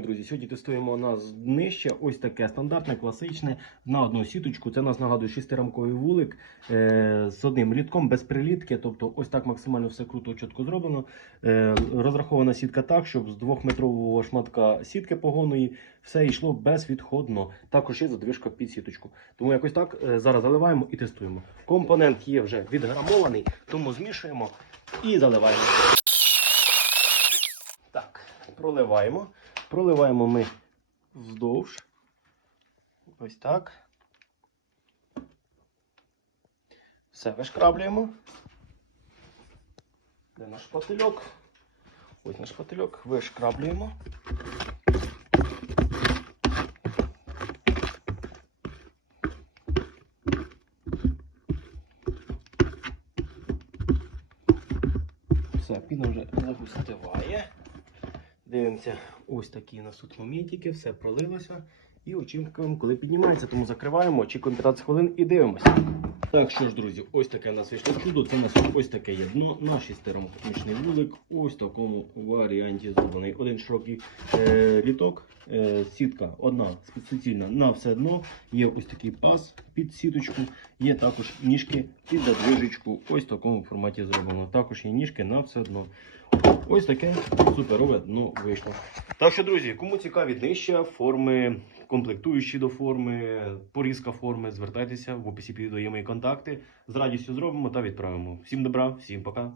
Друзі, сьогодні тестуємо у нас днище. Ось таке стандартне, класичне на одну сіточку. Це нас нагадує шестирамковий вулик е, з одним літком без прилітки. Тобто, ось так максимально все круто, чітко зроблено. Е, розрахована сітка так, щоб з двохметрового шматка сітки погонної все йшло безвідходно. Також є задвижка під сіточку. Тому якось так е, зараз заливаємо і тестуємо. Компонент є вже відграмований, тому змішуємо і заливаємо. Так, проливаємо. Проливаємо ми вздовж. Ось так. Все вишкраблюємо. Де наш шпательок? Ось наш шпательок. Вишкраблюємо. Все, піна вже загустиває. Дивимося, ось такі у нас тут моментики, все пролилося. І очікуємо, коли піднімається. Тому закриваємо, очікуємо 15 хвилин і дивимося. Так що ж, друзі, ось таке у нас вийшло чудо. Це у нас ось таке є дно. Наш шестирамочний вулик. Ось в такому варіанті зроблений. Один широкий е, літок, е, сітка одна суцільна на все дно. Є ось такий пас під сіточку. Є також ніжки під задвижечку. Ось в такому форматі зроблено. Також є ніжки на все дно. Ось таке суперове дно вийшло. Так що, друзі, кому цікаві днища, форми, комплектуючі до форми, порізка форми, звертайтеся в описі під відео є мої контакти. З радістю зробимо та відправимо. Всім добра, всім пока.